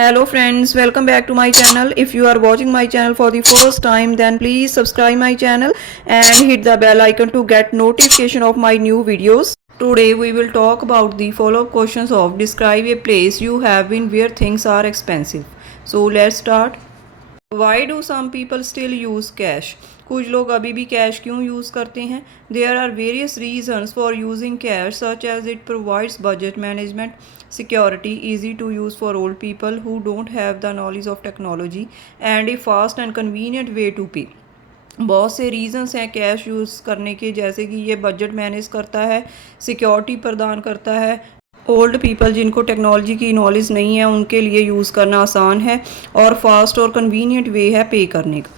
Hello friends, welcome back to my channel. If you are watching my channel for the first time, then please subscribe my channel and hit the bell icon to get notification of my new videos. Today we will talk about the follow-up questions of describe a place you have been where things are expensive. So let's start. Why do some people still use cash? कुछ लोग अभी भी cash क्यों use करते हैं? There are various reasons for using cash, such as it provides budget management, security, easy to use for old people who don't have the knowledge of technology, and a fast and convenient way to pay. बहुत से reasons हैं cash use करने के, जैसे कि ये budget manage करता है, सिक्योरिटी प्रदान करता है, ओल्ड पीपल जिनको टेक्नोलॉजी की नॉलेज नहीं है उनके लिए यूज़ करना आसान है, और फास्ट और कन्वीनियंट वे है पे करने का।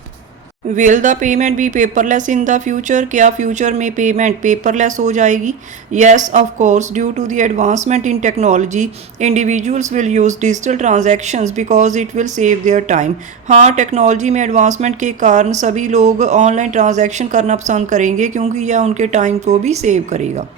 Will the payment be paperless in the future? क्या फ्यूचर में पेमेंट पेपरलेस हो जाएगी? Yes of course, due to the advancement in technology individuals will use digital transactions because it will save their time. हाँ, technology में advancement के कारण सभी लोग ऑनलाइन ट्रांजैक्शन करना पसंद करेंगे क्योंकि यह उनके टाइम को भी सेव करेगा।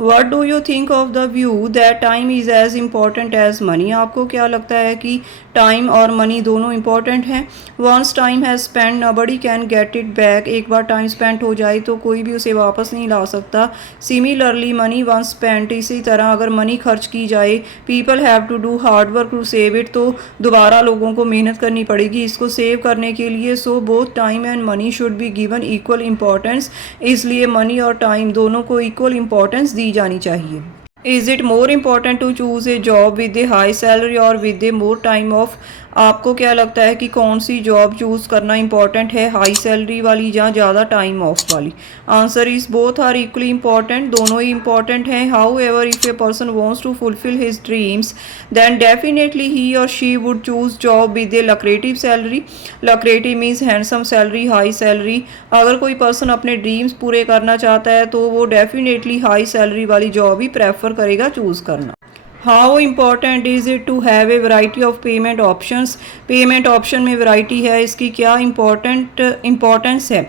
What do you think of the view that time is as important as money? आपको क्या लगता है कि टाइम और मनी दोनों इम्पॉर्टेंट हैं? Once time has spend nobody can get it back. एक बार टाइम स्पेंड हो जाए तो कोई भी उसे वापस नहीं ला सकता। सिमिलरली मनी वंस स्पेंट, इसी तरह अगर मनी खर्च की जाए, people have to do hard work to save it, तो दोबारा लोगों को मेहनत करनी पड़ेगी इसको सेव करने के लिए। So both time and money should be given equal importance. इसलिए मनी और टाइम दोनों को इक्वल इम्पॉर्टेंस दी जानी चाहिए। Is it more important to choose a job with a high salary और with a more time off? आपको क्या लगता है कि कौन सी जॉब चूज़ करना इम्पॉर्टेंट है, हाई सैलरी वाली या ज़्यादा टाइम ऑफ वाली? Answer is both are equally important, दोनों ही इम्पॉर्टेंट हैं। However if a person wants to fulfil his dreams then definitely he और she would choose job with a lucrative salary. Lucrative means handsome salary, high salary. अगर कोई person अपने dreams पूरे करना चाहता है तो वो डेफिनेटली हाई सैलरी वाली जॉब ही प्रेफर करेगा चूज़ करना। How important is it to have a variety of payment options? Payment option में वैरायटी है, इसकी क्या इम्पॉर्टेंस है?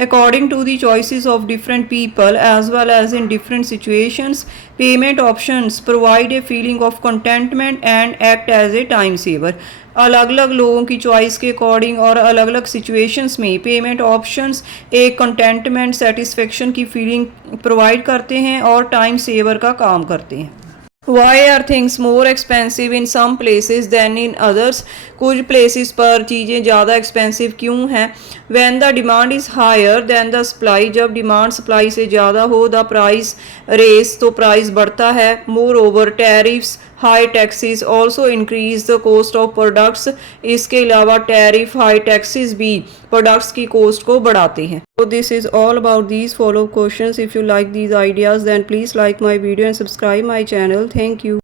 According to the choices of different people as well as in different situations, payment options provide a feeling of contentment and act as a time saver. अलग अलग लोगों की choice के अकॉर्डिंग और अलग अलग सिचुएशंस में पेमेंट ऑप्शंस एक कंटेंटमेंट, सेटिस्फेक्शन की फीलिंग प्रोवाइड करते हैं और टाइम सेवर का काम करते हैं। Why are things more expensive in some places than in others? कुछ places पर चीज़ें ज़्यादा expensive क्यों हैं? When the demand is higher than the supply, जब डिमांड सप्लाई से ज़्यादा हो, the price raise, तो प्राइस बढ़ता है। Moreover, tariffs, high taxes also increase the cost of products. इसके अलावा टैरिफ, हाई टैक्सेस भी प्रोडक्ट्स की कॉस्ट को बढ़ाते हैं। So this is all about these follow-up questions. If you like these ideas then please like my video and subscribe my channel. Thank you.